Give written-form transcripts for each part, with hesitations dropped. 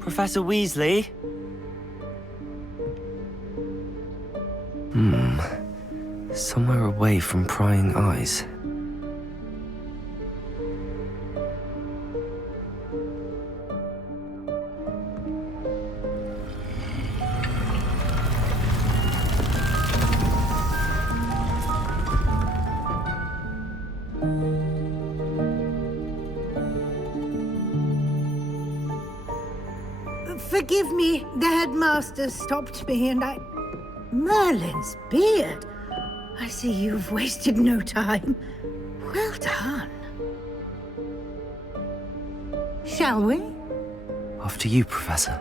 Professor Weasley? Somewhere away from prying eyes. Forgive me, the headmaster stopped me and I... Merlin's beard! I see you've wasted no time. Well done. Shall we? After you, Professor.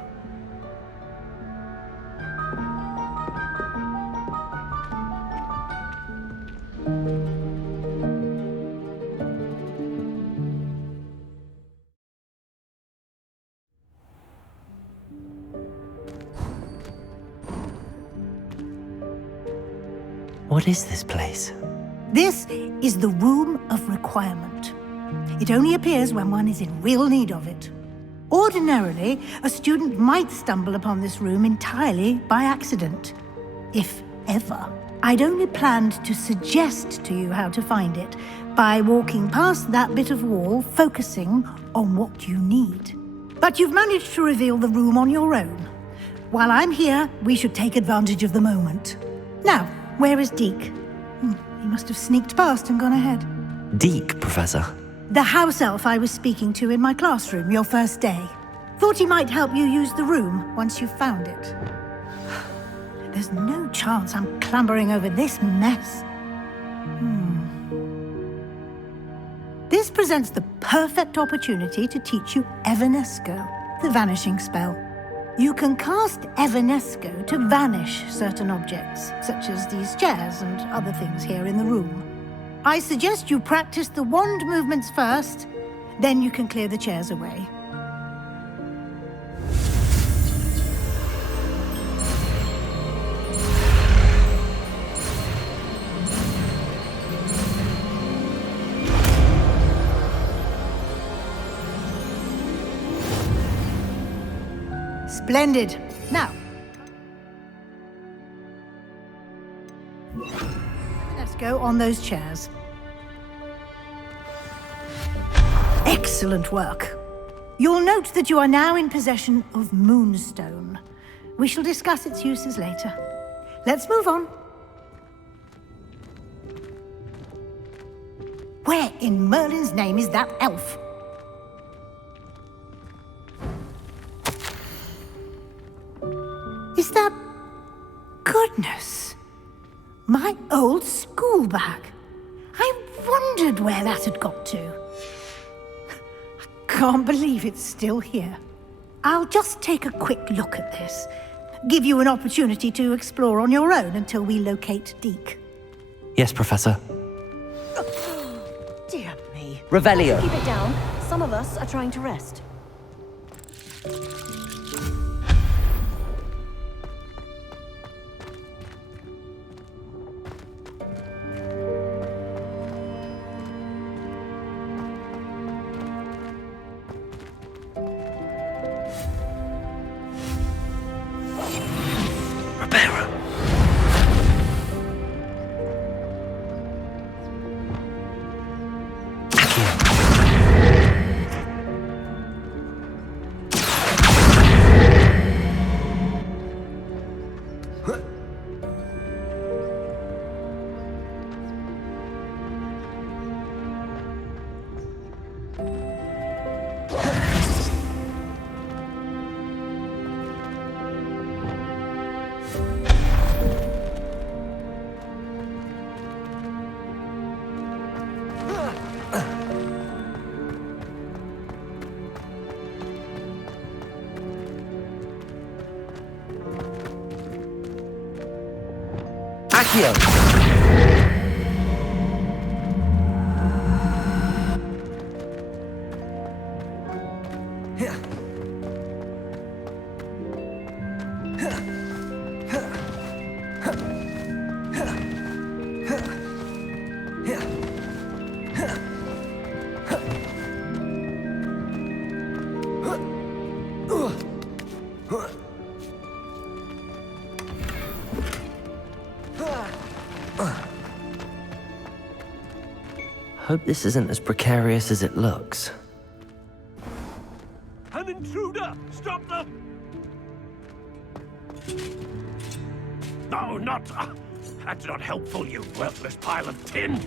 What is this place? This is the Room of Requirement. It only appears when one is in real need of it. Ordinarily, a student might stumble upon this room entirely by accident. If ever. I'd only planned to suggest to you how to find it by walking past that bit of wall, focusing on what you need. But you've managed to reveal the room on your own. While I'm here, we should take advantage of the moment. Now, where is Deke? He must have sneaked past and gone ahead. Deke, Professor. The house elf I was speaking to in my classroom your first day. Thought he might help you use the room once you found it. There's no chance I'm clambering over this mess. This presents the perfect opportunity to teach you Evanesco, the vanishing spell. You can cast Evanesco to vanish certain objects, such as these chairs and other things here in the room. I suggest you practice the wand movements first, then you can clear the chairs away. Splendid. Now, let's go on those chairs. Excellent work. You'll note that you are now in possession of Moonstone. We shall discuss its uses later. Let's move on. Where in Merlin's name is that elf? Is that... Goodness! My old school bag. I wondered where that had got to. I can't believe it's still here. I'll just take a quick look at this. Give you an opportunity to explore on your own until we locate Deke. Yes, Professor. Dear me. Revelio. Keep it down. Some of us are trying to rest. Accio! Hope this isn't as precarious as it looks. An intruder! Stop them! No, not... that's not helpful, you worthless pile of tin!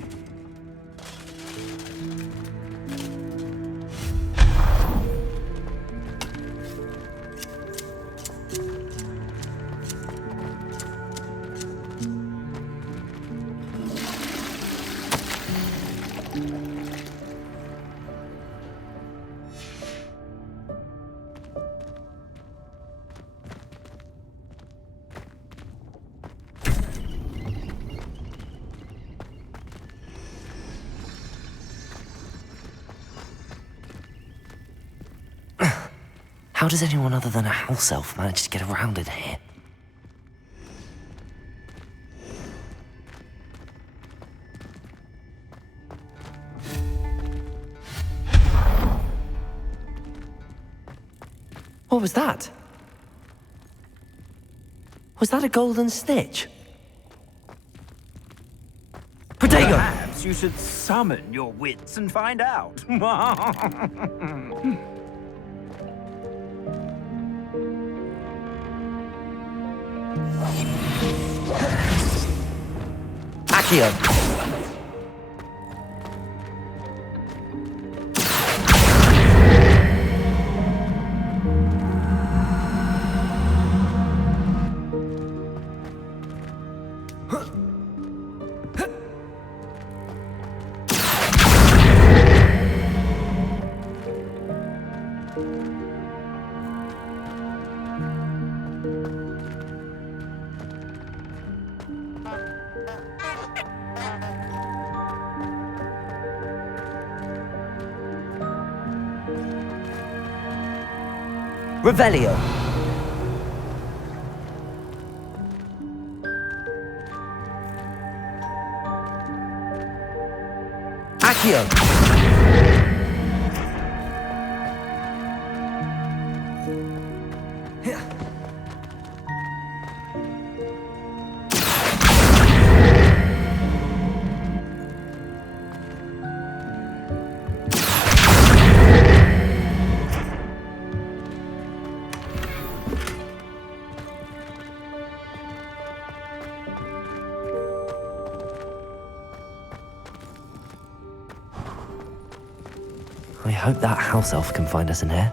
How does anyone other than a house elf manage to get around in here? What was that? Was that a golden snitch? Protego! Perhaps you should summon your wits and find out. Accio! Revelio. Accio. I hope that house elf can find us in here.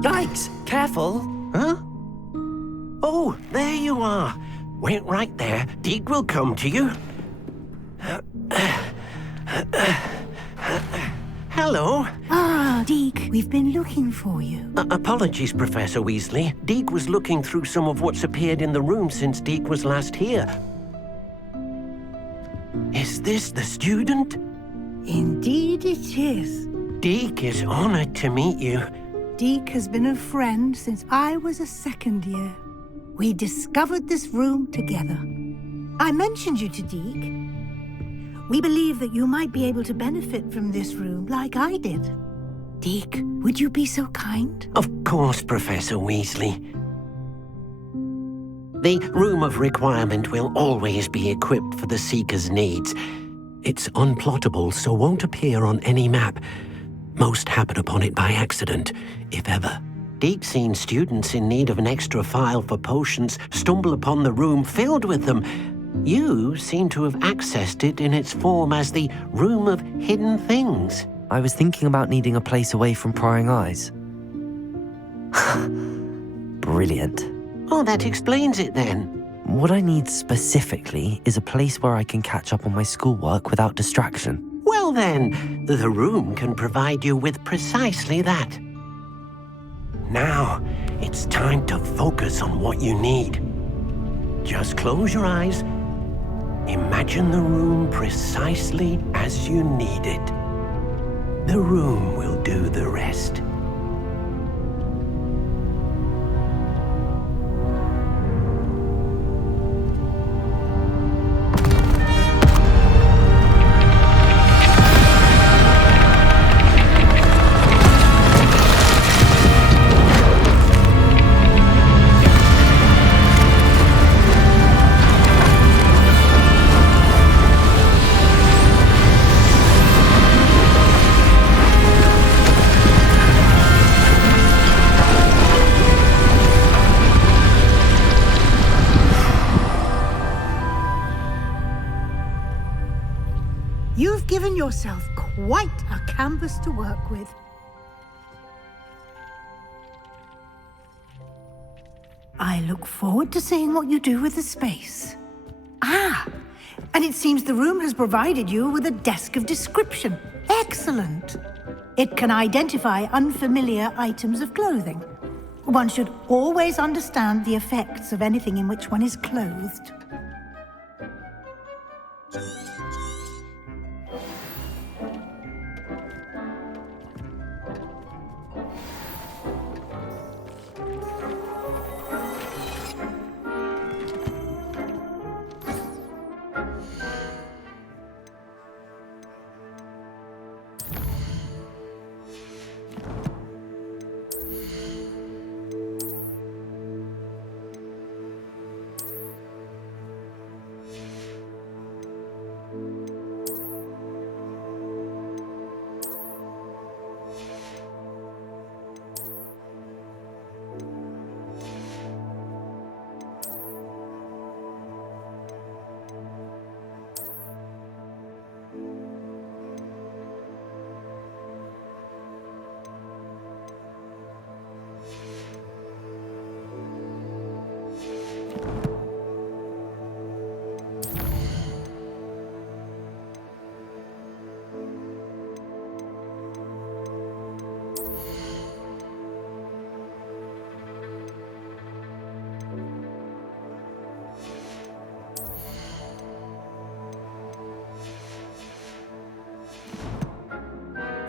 Yikes! Careful! Huh? Oh, there you are. Wait right there. Deke will come to you. Hello. Ah, Deke, we've been looking for you. Apologies, Professor Weasley. Deke was looking through some of what's appeared in the room since Deke was last here. Is this the student? Indeed it is. Deke is honored to meet you. Deke has been a friend since I was a second year. We discovered this room together. I mentioned you to Deke. We believe that you might be able to benefit from this room like I did. Deke, would you be so kind? Of course, Professor Weasley. The Room of Requirement will always be equipped for the Seeker's needs. It's unplottable, so won't appear on any map. Most happen upon it by accident, if ever. Deke's seen students in need of an extra file for potions stumble upon the room filled with them. You seem to have accessed it in its form as the Room of Hidden Things. I was thinking about needing a place away from prying eyes. Brilliant. Oh, that explains it then. What I need specifically is a place where I can catch up on my schoolwork without distraction. Well then, the room can provide you with precisely that. Now, it's time to focus on what you need. Just close your eyes. Imagine the room precisely as you need it. The room will do the rest. yourself quite a canvas to work with. I look forward to seeing what you do with the space. Ah, and it seems the room has provided you with a desk of description. Excellent. It can identify unfamiliar items of clothing. One should always understand the effects of anything in which one is clothed.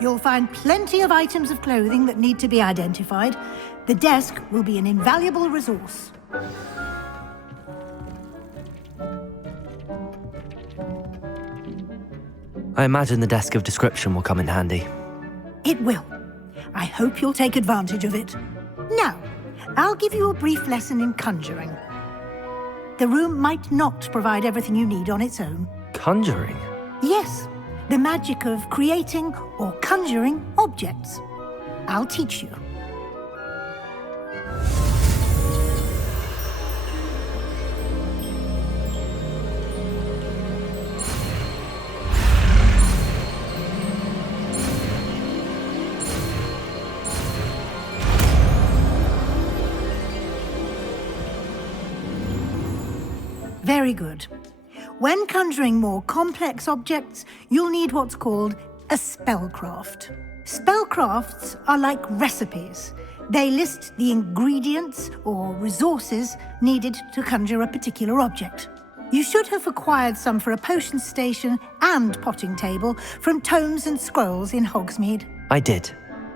You'll find plenty of items of clothing that need to be identified. The desk will be an invaluable resource. I imagine the desk of description will come in handy. It will. I hope you'll take advantage of it. Now, I'll give you a brief lesson in conjuring. The room might not provide everything you need on its own. Conjuring? Yes, the magic of creating or conjuring objects. I'll teach you. Very good. When conjuring more complex objects, you'll need what's called a spellcraft. Spellcrafts are like recipes. They list the ingredients or resources needed to conjure a particular object. You should have acquired some for a potion station and potting table from tomes and scrolls in Hogsmeade. I did.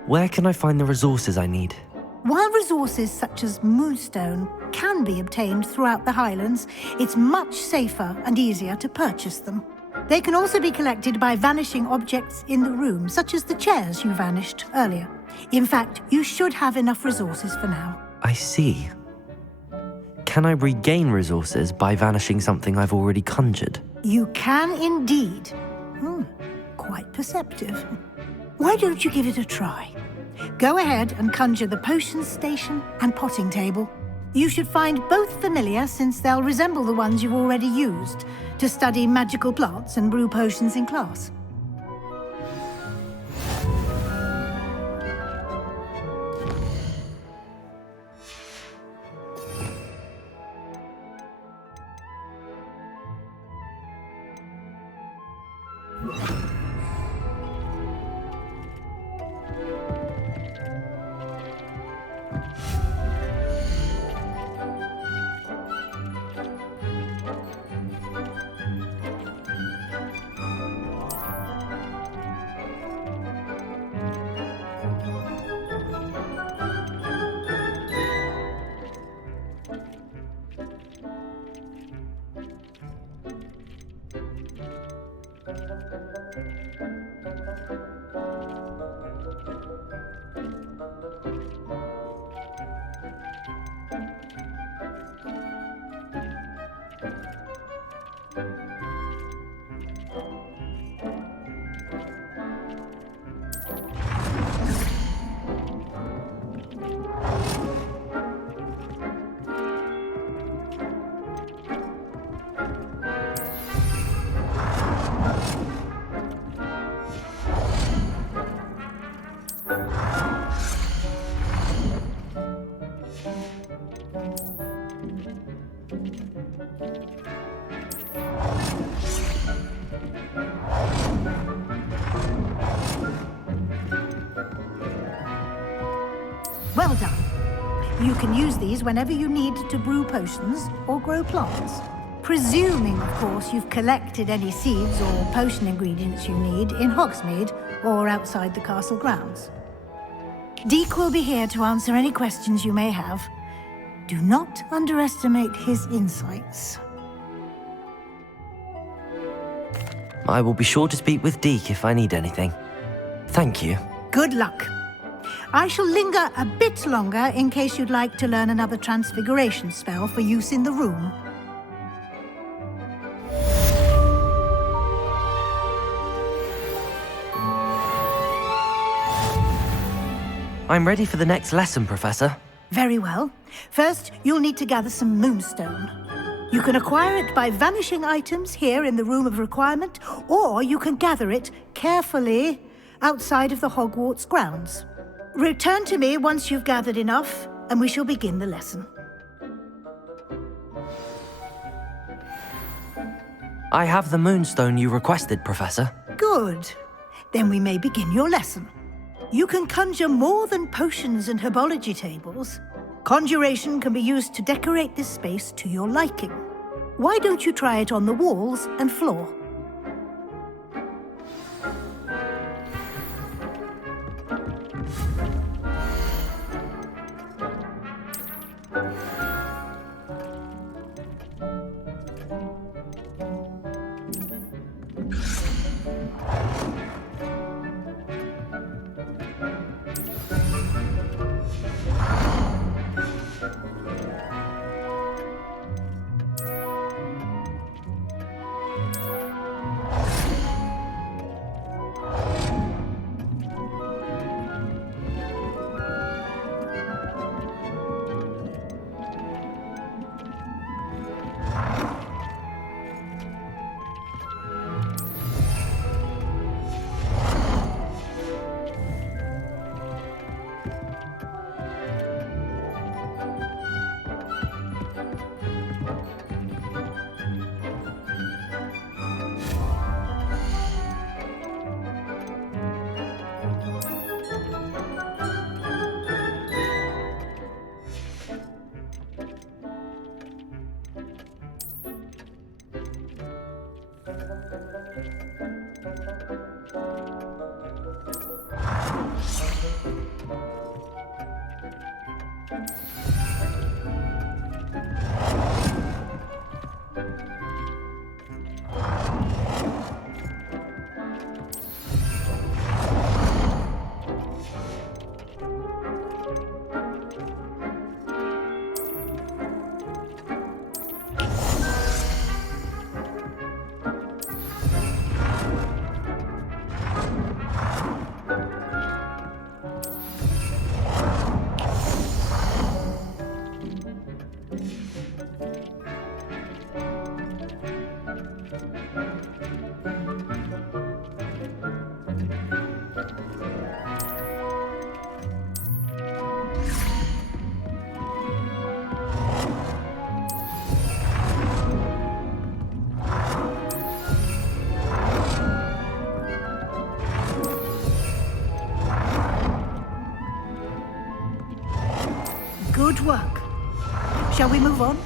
Where can I find the resources I need? While resources such as moonstone can be obtained throughout the Highlands, it's much safer and easier to purchase them. They can also be collected by vanishing objects in the room, such as the chairs you vanished earlier. In fact, you should have enough resources for now. I see. Can I regain resources by vanishing something I've already conjured? You can indeed. Quite perceptive. Why don't you give it a try? Go ahead and conjure the potion station and potting table. You should find both familiar, since they'll resemble the ones you've already used to study magical plants and brew potions in class. Well done. You can use these whenever you need to brew potions or grow plants. Presuming, of course, you've collected any seeds or potion ingredients you need in Hogsmeade or outside the castle grounds. Deek will be here to answer any questions you may have. Do not underestimate his insights. I will be sure to speak with Deke if I need anything. Thank you. Good luck. I shall linger a bit longer in case you'd like to learn another transfiguration spell for use in the room. I'm ready for the next lesson, Professor. Very well. First, you'll need to gather some moonstone. You can acquire it by vanishing items here in the Room of Requirement, or you can gather it carefully outside of the Hogwarts grounds. Return to me once you've gathered enough, and we shall begin the lesson. I have the moonstone you requested, Professor. Good. Then we may begin your lesson. You can conjure more than potions and herbology tables. Conjuration can be used to decorate this space to your liking. Why don't you try it on the walls and floor? Good work. Shall we move on?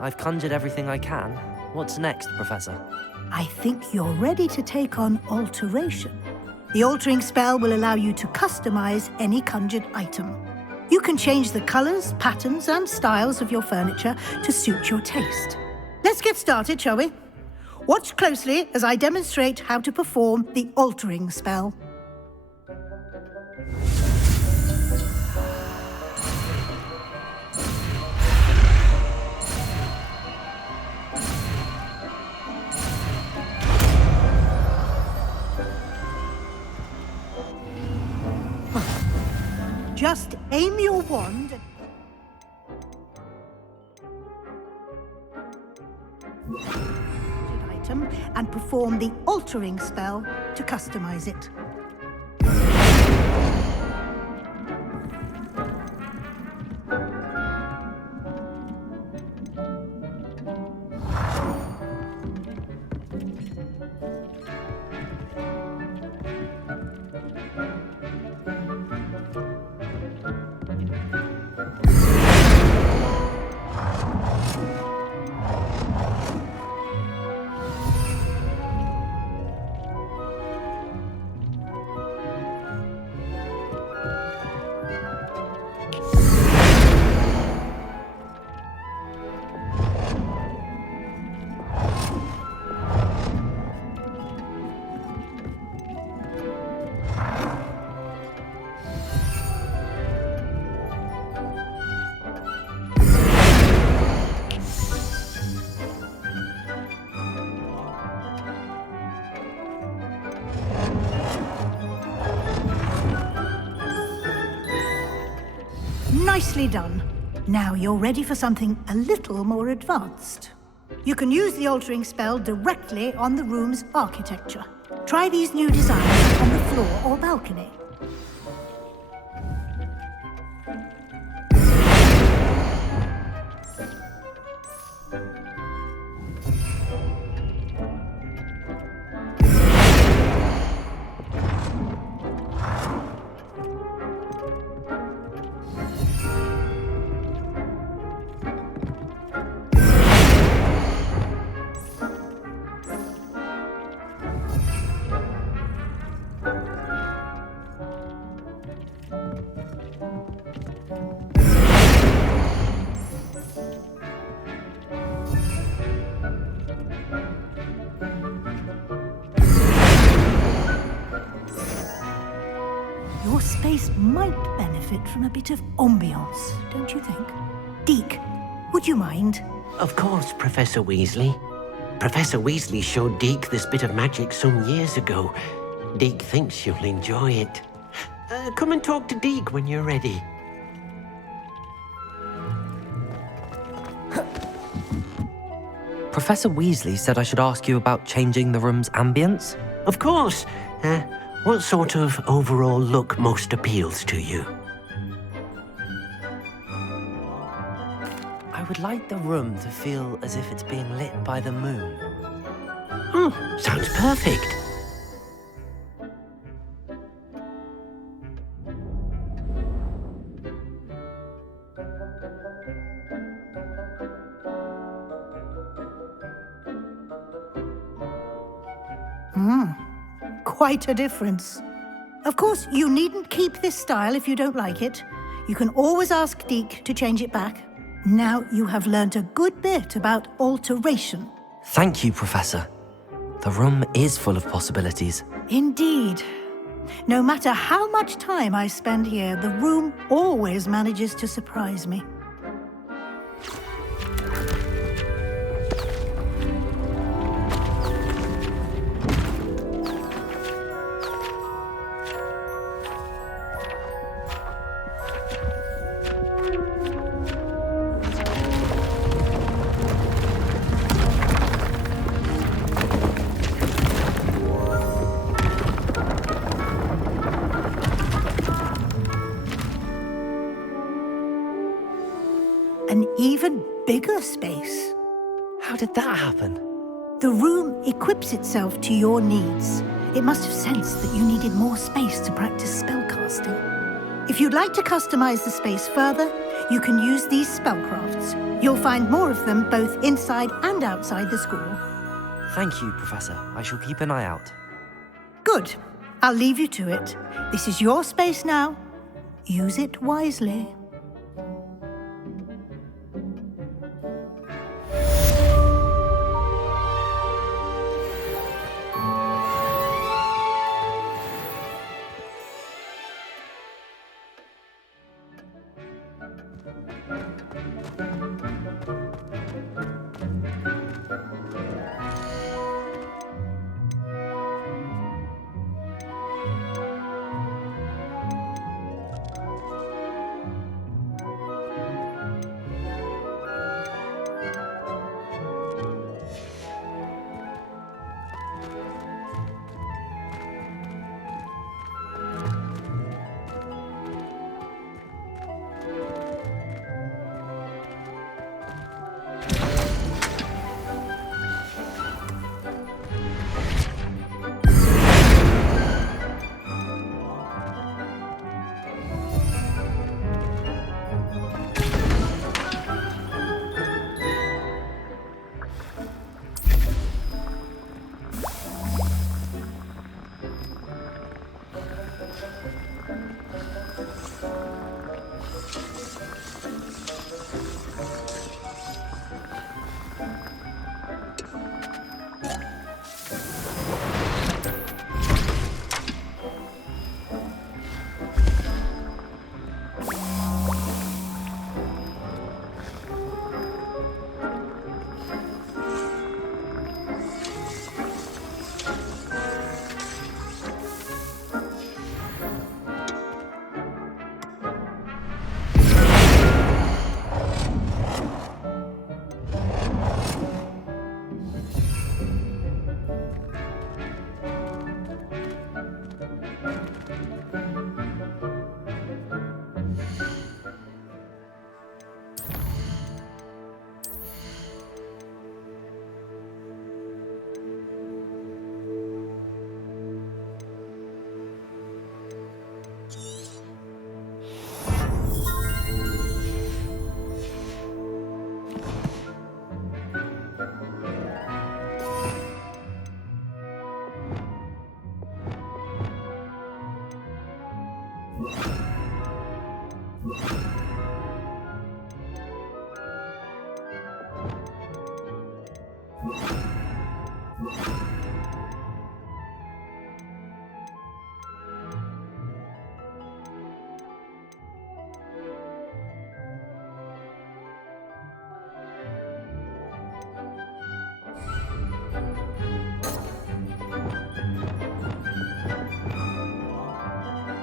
I've conjured everything I can. What's next, Professor? I think you're ready to take on alteration. The altering spell will allow you to customize any conjured item. You can change the colors, patterns, and styles of your furniture to suit your taste. Let's get started, shall we? Watch closely as I demonstrate how to perform the altering spell. Just aim your wand item and perform the altering spell to customize it. Nicely done. Now you're ready for something a little more advanced. You can use the altering spell directly on the room's architecture. Try these new designs on the floor or balcony. Your space might benefit from a bit of ambiance, don't you think? Deke, would you mind? Of course, Professor Weasley. Professor Weasley showed Deke this bit of magic some years ago. Deke thinks you'll enjoy it. Come and talk to Deke when you're ready. Professor Weasley said I should ask you about changing the room's ambience. Of course. What sort of overall look most appeals to you? I would like the room to feel as if it's being lit by the moon. Oh, sounds perfect. Quite a difference. Of course, you needn't keep this style if you don't like it. You can always ask Deke to change it back. Now you have learnt a good bit about alteration. Thank you, Professor. The room is full of possibilities. Indeed. No matter how much time I spend here, the room always manages to surprise me. An even bigger space. How did that happen? The room equips itself to your needs. It must have sensed that you needed more space to practice spellcasting. If you'd like to customize the space further, you can use these spellcrafts. You'll find more of them both inside and outside the school. Thank you, Professor. I shall keep an eye out. Good. I'll leave you to it. This is your space now. Use it wisely.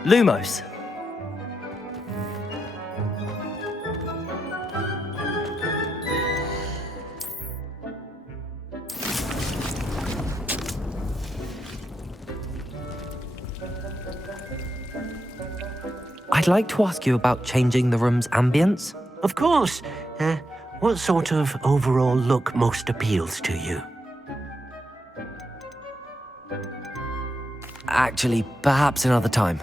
Lumos. I'd like to ask you about changing the room's ambience. Of course. What sort of overall look most appeals to you? Actually, perhaps another time.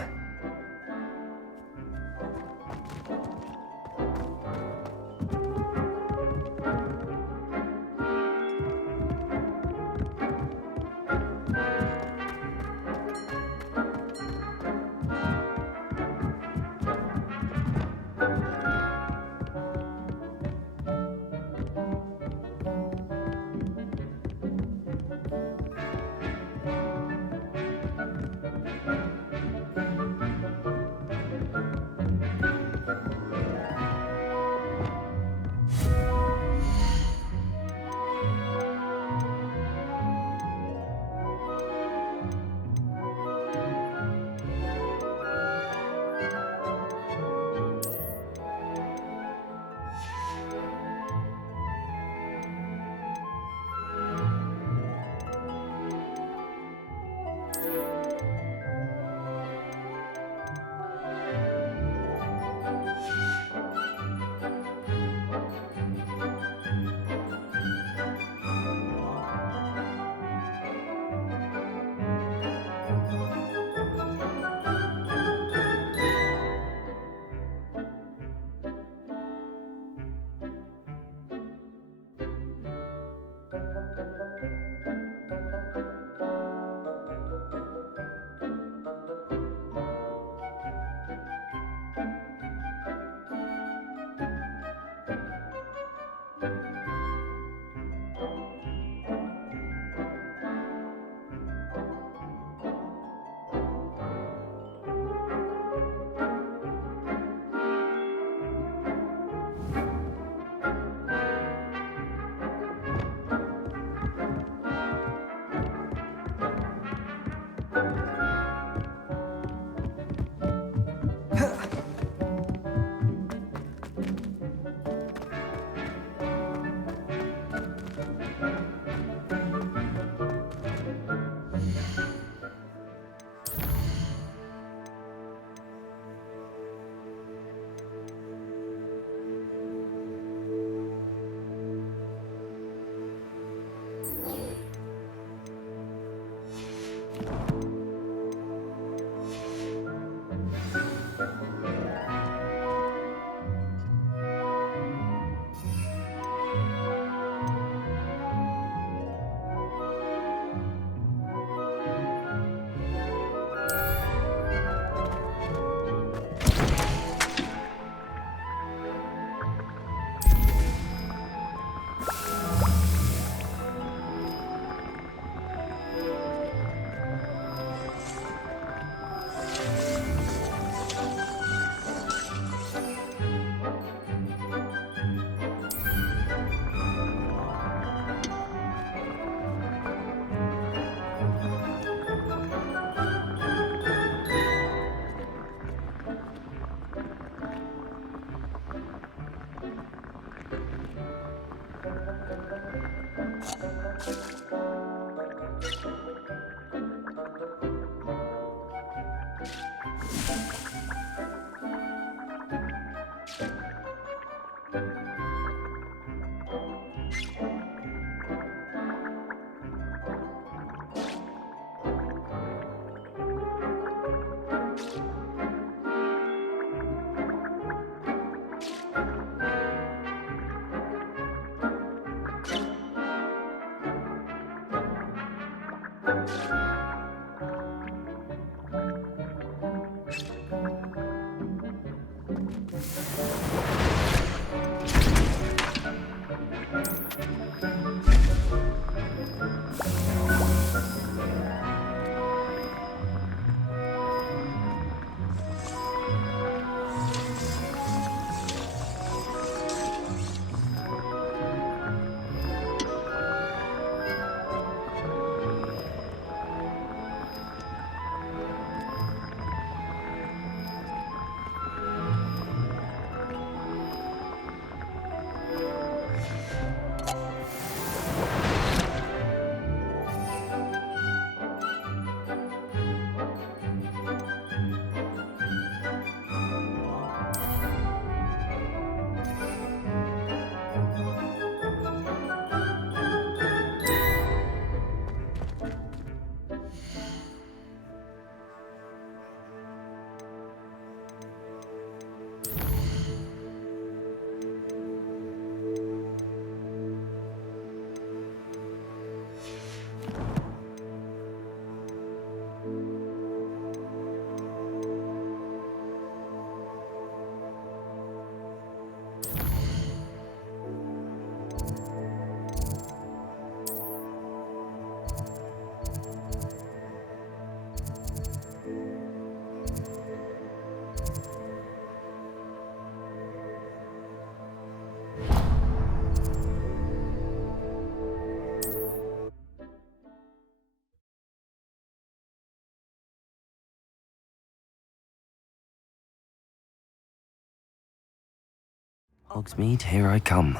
Hogsmeade, here I come.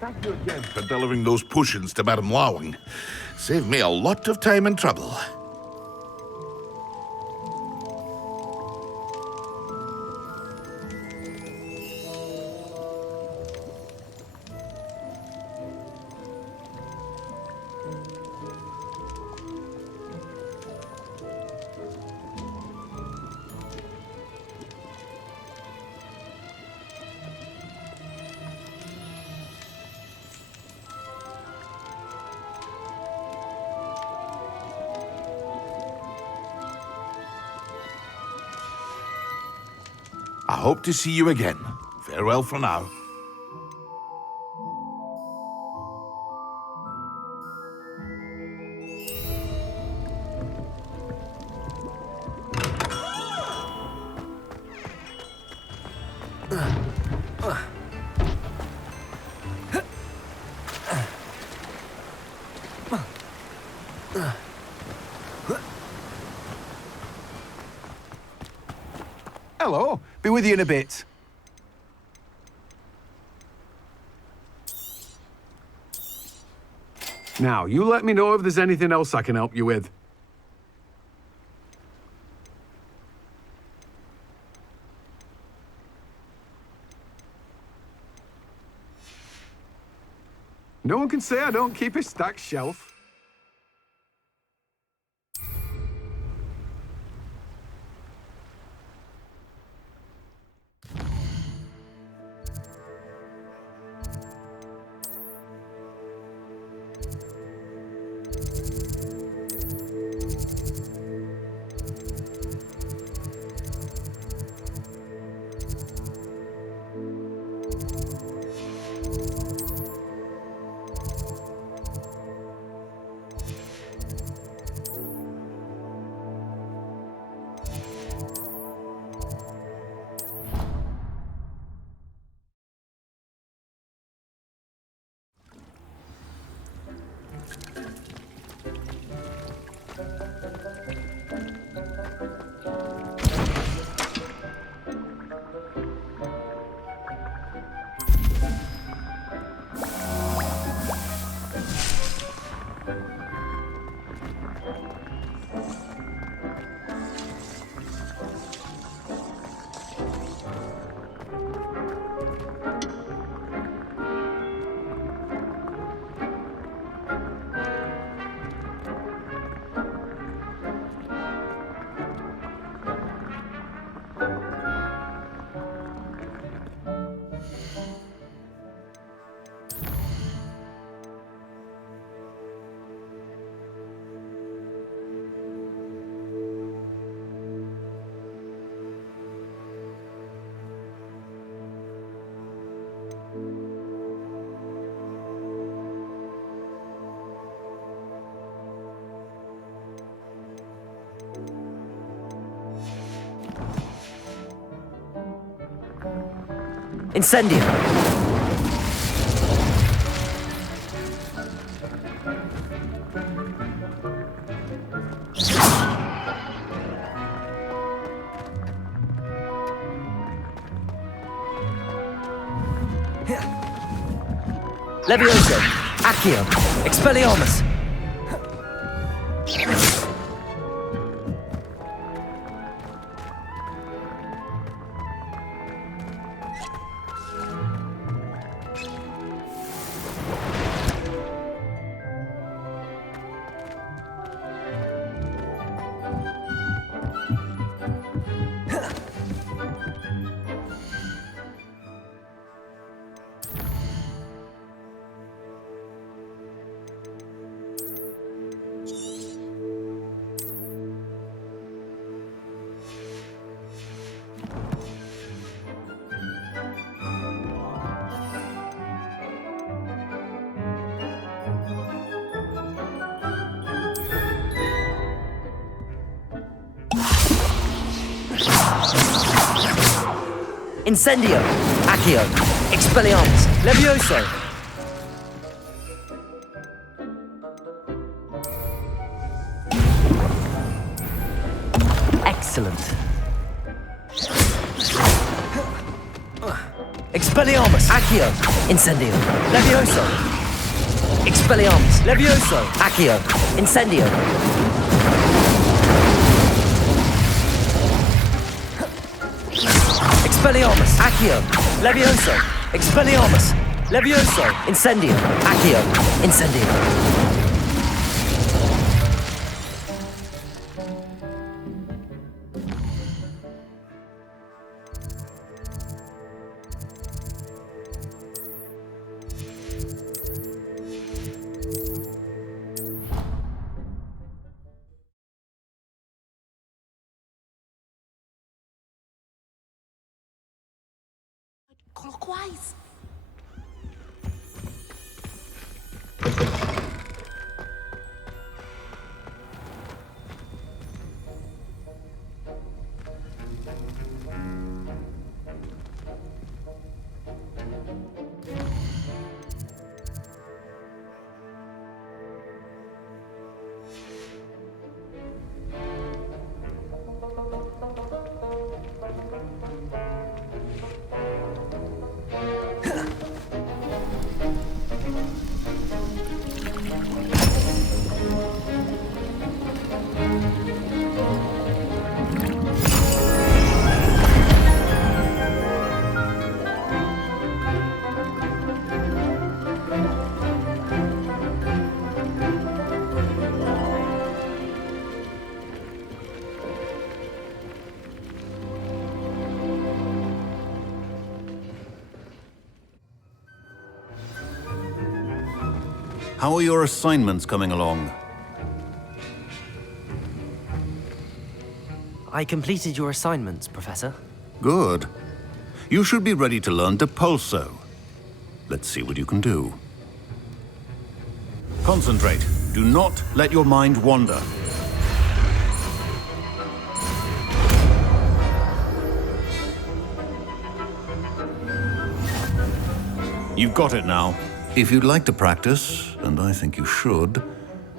Thank you again for delivering those potions to Madame Lawing. Saved me a lot of time and trouble. I hope to see you again. Farewell for now. Hello. Be with you in a bit. Now, you let me know if there's anything else I can help you with. No one can say I don't keep a stacked shelf. Incendio! Levioso! Accio! Expelliarmus! Incendio! Accio! Expelliarmus! Levioso! Expelliarmus! Accio! Incendio! Levioso! Expelliarmus! Levioso! Accio! Incendio! Expelliarmus! Accio! Levioso! Expelliarmus! Levioso! Incendio! Accio! Incendio! Clockwise. How are your assignments coming along? I completed your assignments, Professor. Good. You should be ready to learn Depulso. Let's see what you can do. Concentrate. Do not let your mind wander. You've got it now. If you'd like to practice, and I think you should,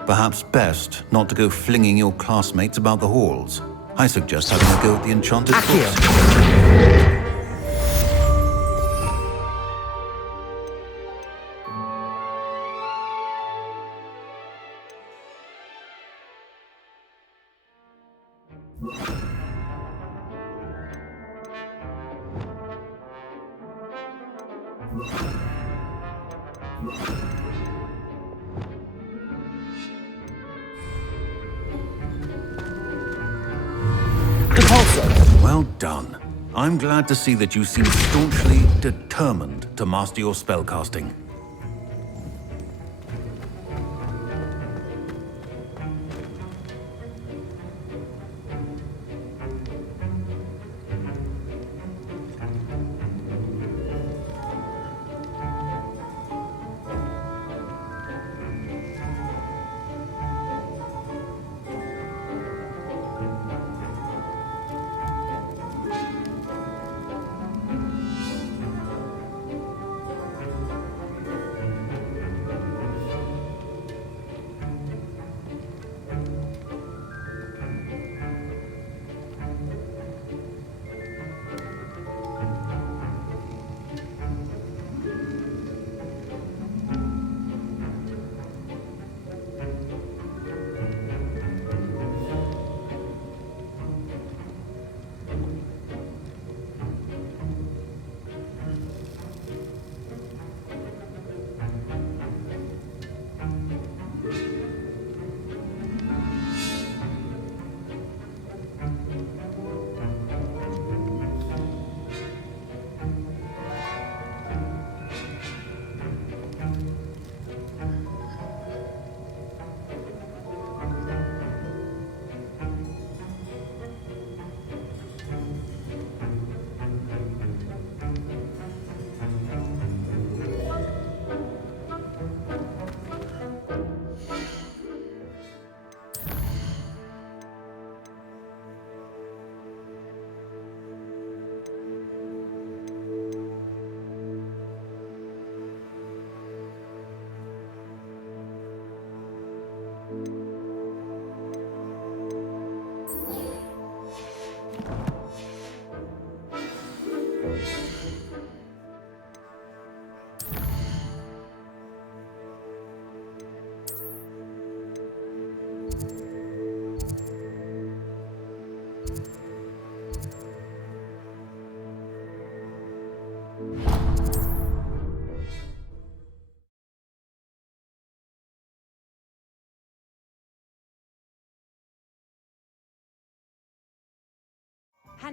perhaps best not to go flinging your classmates about the halls. I suggest having a go at the enchanted books. Well done. I'm glad to see that you seem staunchly determined to master your spellcasting.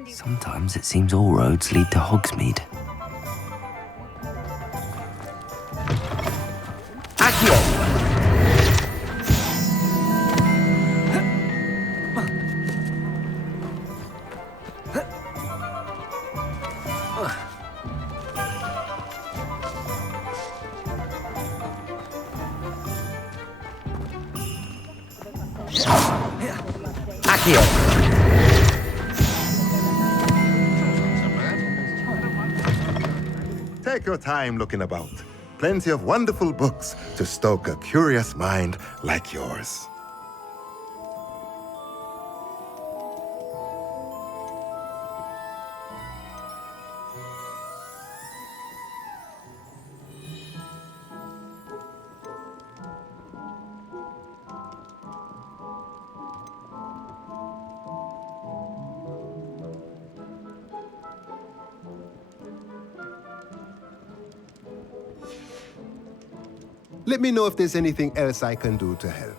Sometimes it seems all roads lead to Hogsmeade. Accio! Accio! Take your time looking about. Plenty of wonderful books to stoke a curious mind like yours. Let me know if there's anything else I can do to help.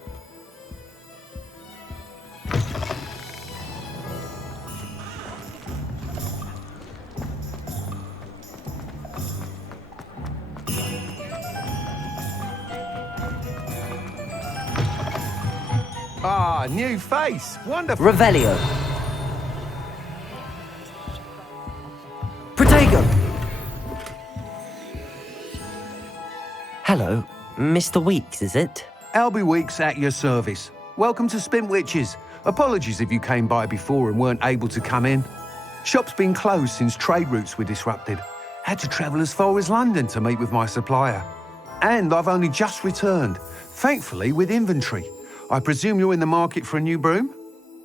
Ah, new face. Wonderful. Revelio. Protego. Hello, Mr. Weeks, is it? Albie Weeks at your service. Welcome to Spintwitches. Apologies if you came by before and weren't able to come in. Shop's been closed since trade routes were disrupted. Had to travel as far as London to meet with my supplier. And I've only just returned, thankfully with inventory. I presume you're in the market for a new broom?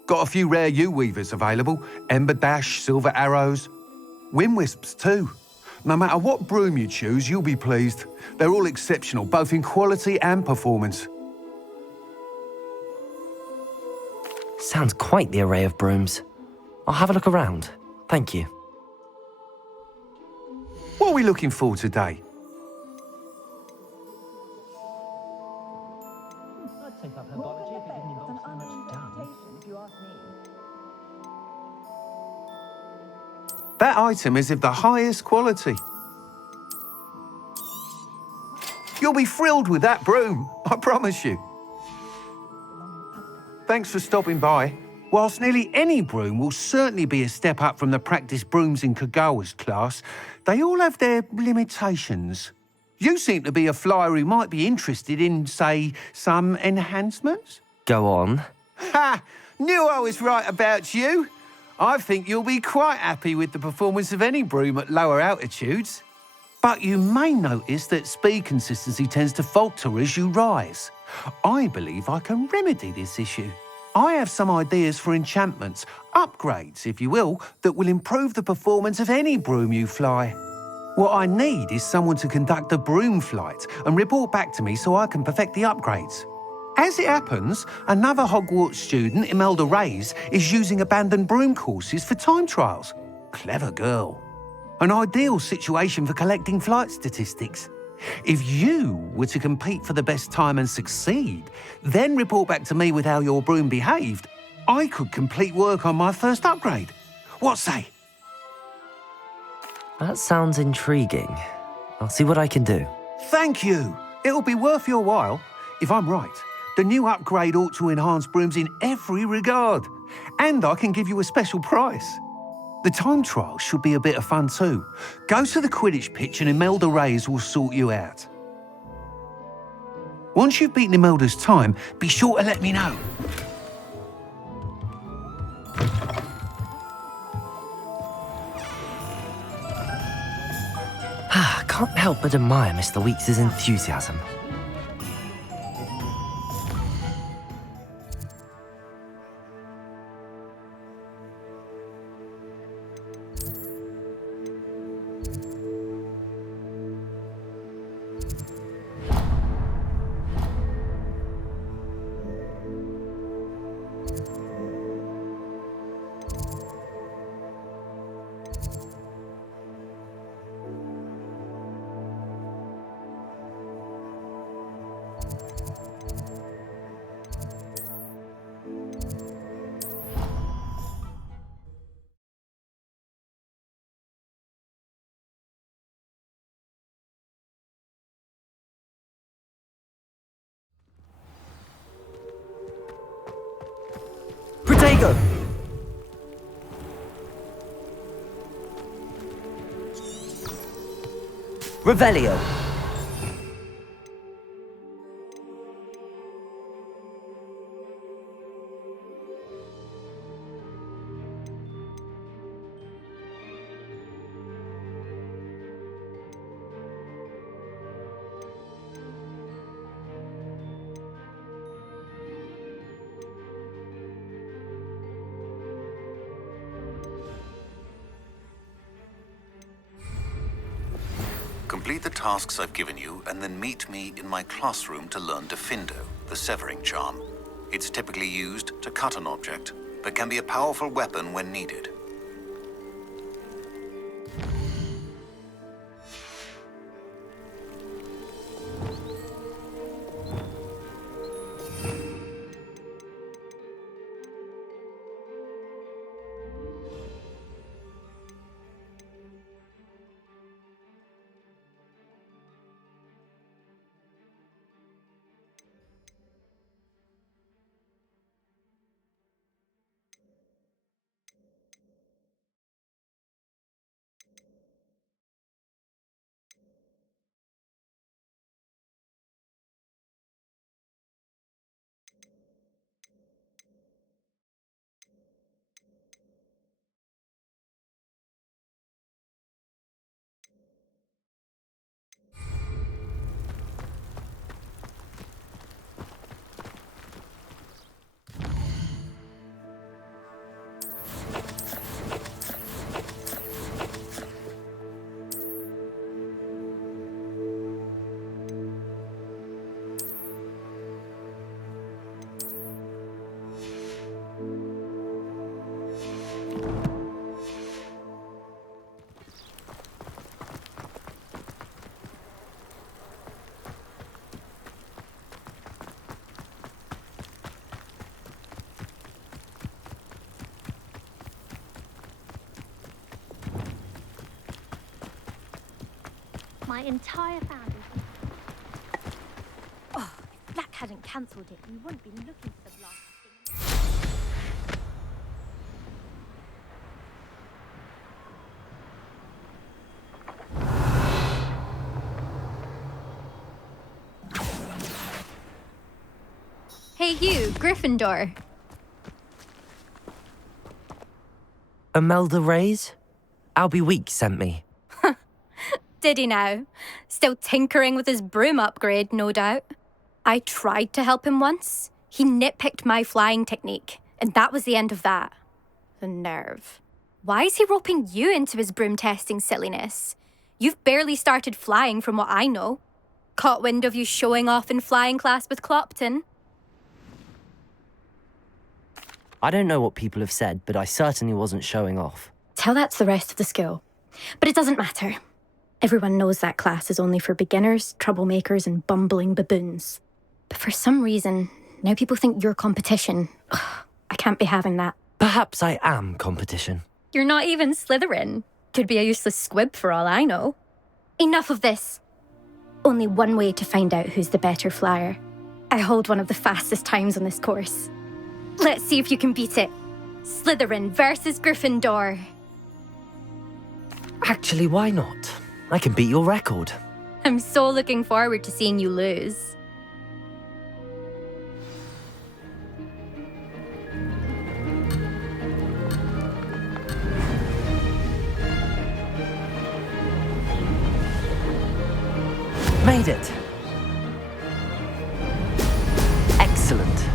Got a few rare yew-weavers available. Ember Dash, Silver Arrows. Wind Wisps too. No matter what broom you choose, you'll be pleased. They're all exceptional, both in quality and performance. Sounds quite the array of brooms. I'll have a look around. Thank you. What are we looking for today? That item is of the highest quality. You'll be thrilled with that broom, I promise you. Thanks for stopping by. Whilst nearly any broom will certainly be a step up from the practice brooms in Kagawa's class, they all have their limitations. You seem to be a flyer who might be interested in, say, some enhancements? Go on. Ha! Knew I was right about you. I think you'll be quite happy with the performance of any broom at lower altitudes. But you may notice that speed consistency tends to falter as you rise. I believe I can remedy this issue. I have some ideas for enchantments, upgrades, if you will, that will improve the performance of any broom you fly. What I need is someone to conduct a broom flight and report back to me so I can perfect the upgrades. As it happens, another Hogwarts student, Imelda Reyes, is using abandoned broom courses for time trials. Clever girl. An ideal situation for collecting flight statistics. If you were to compete for the best time and succeed, then report back to me with how your broom behaved, I could complete work on my first upgrade. What say? That sounds intriguing. I'll see what I can do. Thank you. It'll be worth your while. If I'm right, the new upgrade ought to enhance brooms in every regard. And I can give you a special price. The time trial should be a bit of fun too. Go to the Quidditch pitch and Imelda Reyes will sort you out. Once you've beaten Imelda's time, be sure to let me know. Can't help but admire Mr. Weeks' enthusiasm. Vigo! Revelio! Complete the tasks I've given you, and then meet me in my classroom to learn Defindo, the severing charm. It's typically used to cut an object, but can be a powerful weapon when needed. My entire family. Oh, if Black hadn't cancelled it, we wouldn't be looking for the blast. Hey you, Gryffindor. Imelda Reyes? Albie Weeks sent me. Did he now? Still tinkering with his broom upgrade, no doubt. I tried to help him once. He nitpicked my flying technique, and that was the end of that. The nerve. Why is he roping you into his broom testing silliness? You've barely started flying from what I know. Caught wind of you showing off in flying class with Clopton. I don't know what people have said, but I certainly wasn't showing off. Tell that to the rest of the school. But it doesn't matter. Everyone knows that class is only for beginners, troublemakers, and bumbling baboons. But for some reason, now people think you're competition. Ugh, I can't be having that. Perhaps I am competition. You're not even Slytherin. Could be a useless squib for all I know. Enough of this. Only one way to find out who's the better flyer. I hold one of the fastest times on this course. Let's see if you can beat it. Slytherin versus Gryffindor. Actually, why not? I can beat your record. I'm so looking forward to seeing you lose. Made it. Excellent.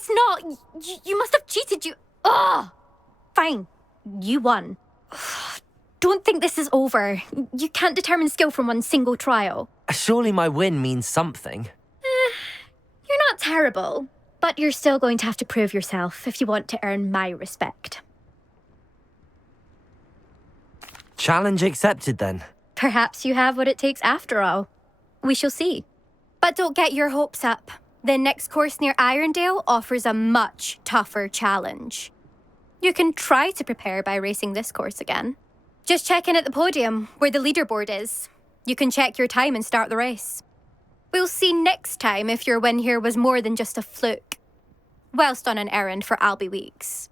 That's not... You must have cheated, you... Oh! Fine. You won. Don't think this is over. You can't determine skill from one single trial. Surely my win means something. You're not terrible, but you're still going to have to prove yourself if you want to earn my respect. Challenge accepted, then. Perhaps you have what it takes after all. We shall see. But don't get your hopes up. The next course near Irondale offers a much tougher challenge. You can try to prepare by racing this course again. Just check in at the podium, where the leaderboard is. You can check your time and start the race. We'll see next time if your win here was more than just a fluke. Whilst on an errand for Albie Weeks.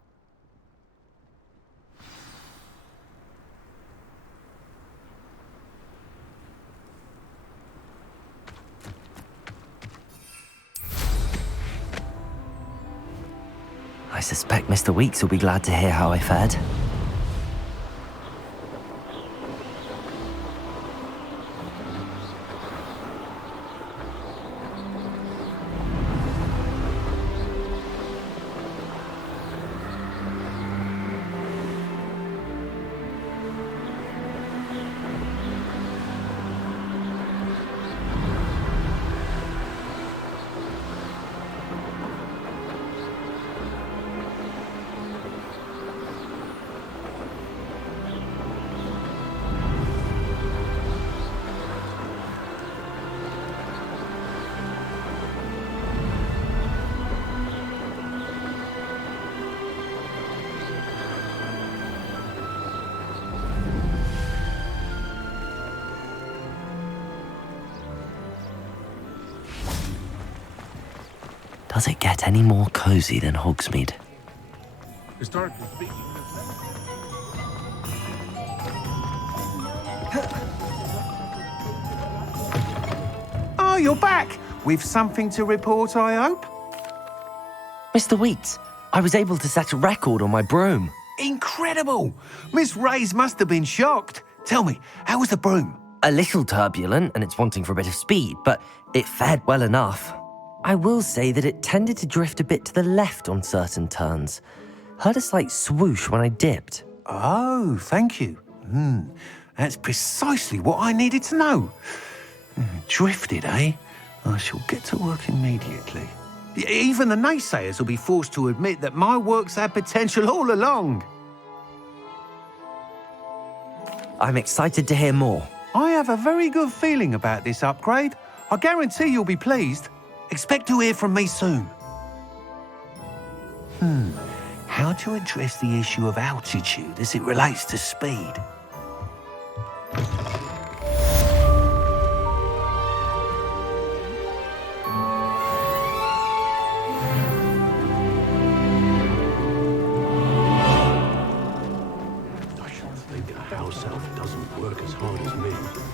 I suspect Mr. Weeks will be glad to hear how I fared. Does it get any more cozy than Hogsmeade? Historically speaking, Oh, you're back! With something to report, I hope? Mr. Weeks, I was able to set a record on my broom. Incredible! Miss Reyes must have been shocked. Tell me, how was the broom? A little turbulent, and it's wanting for a bit of speed, but it fared well enough. I will say that it tended to drift a bit to the left on certain turns. Heard a slight swoosh when I dipped. Oh, thank you. That's precisely what I needed to know. Drifted, eh? I shall get to work immediately. Even the naysayers will be forced to admit that my work's had potential all along. I'm excited to hear more. I have a very good feeling about this upgrade. I guarantee you'll be pleased. Expect to hear from me soon. How to address the issue of altitude as it relates to speed? A house elf doesn't work as hard as me.